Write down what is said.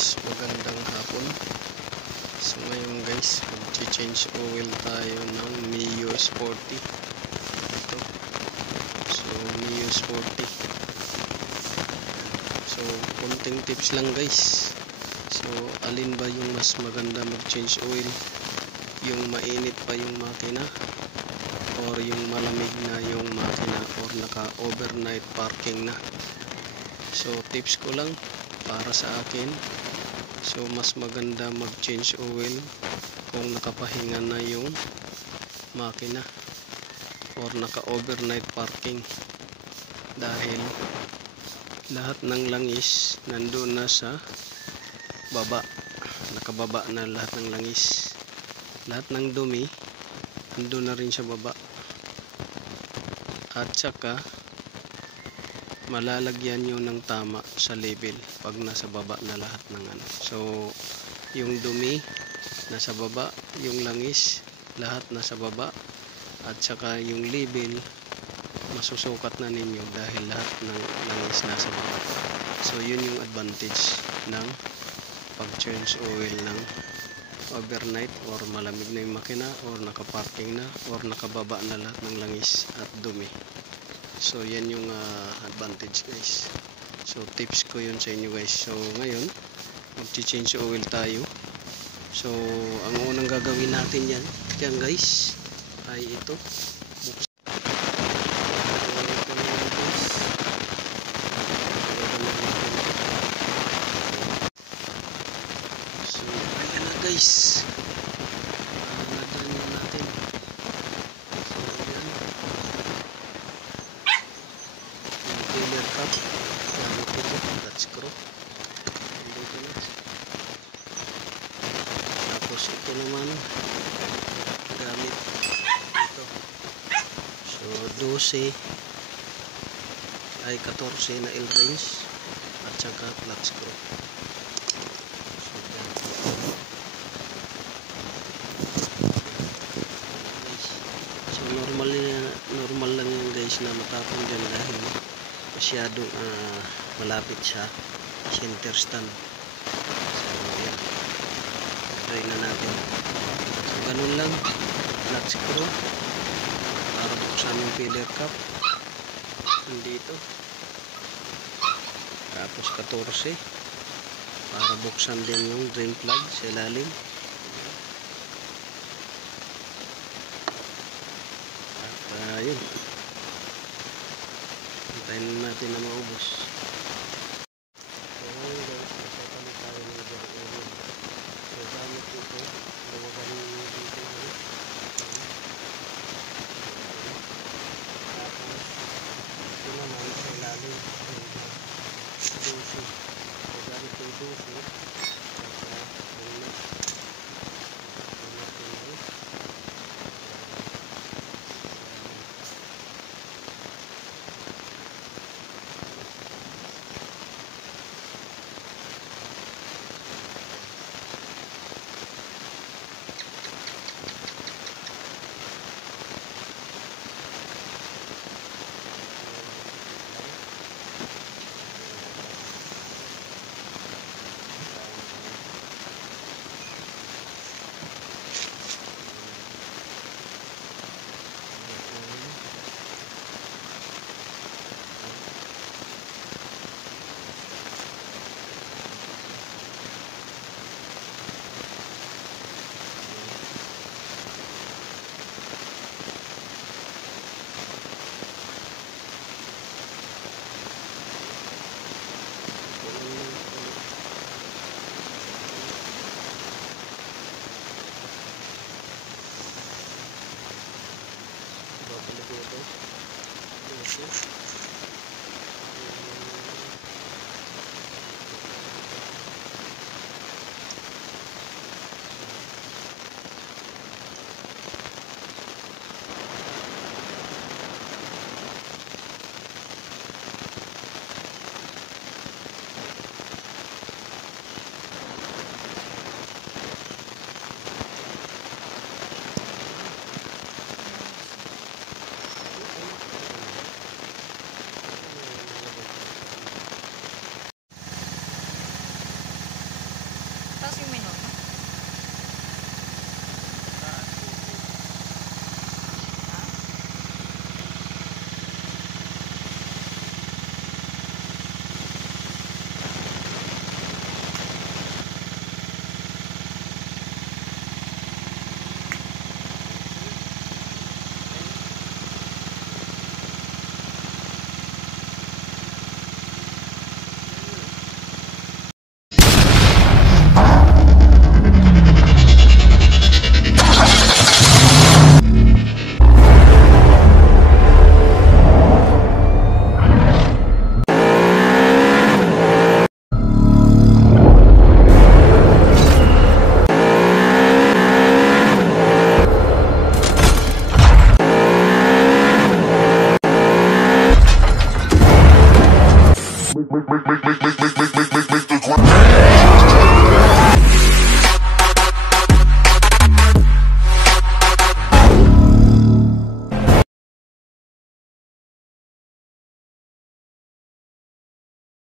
guys, magandang hapon. So ngayon guys, mag-change oil tayo ng Mio Sporty. Ito. So Mio Sporty. So kunting tips lang guys. So alin ba yung mas maganda mag-change oil? Yung mainit pa yung makina or yung malamig na yung makina or naka-overnight parking na? So tips ko lang para sa akin, so mas maganda mag-change oil kung nakapahinga na yung makina or naka-overnight parking, dahil lahat ng langis nandun na sa baba, nakababa na lahat ng langis, lahat ng dumi nandun na rin sa baba, at saka malalagyan nyo ng tama sa level pag nasa baba na lahat ng ano. So yung dumi nasa baba, yung langis lahat nasa baba, at saka yung level masusukat na ninyo dahil lahat ng langis nasa baba. So yun yung advantage ng pag change oil ng overnight or malamig na yung makina or nakaparking na or nakababa na lahat ng langis at dumi. So yan yung advantage guys. So tips ko yun sa inyo guys. So ngayon mag-change oil tayo. So ang unang gagawin natin yan guys ay ito. So ayan na guys, natin natin. Filler cup gamit ito, nut screw dito na. Tapos ito naman gamit ito, so 12 ay 14 na L-range at saka flat screw. So normal lang yun guys na matapon dyan dahil masyadong malapit sa center stand. So yan, try na natin. So ganun lang, flat screw para buksan yung filler cap nandito, tapos 14 para buksan din yung drain plug sa ilalim. At yun, hintayin natin na maubos. So ngayon guys, masapalit tayo ng jar oil. So gamit ito, lumagan dito ito naman sa ilalim 12. So gamit yung 12 ito.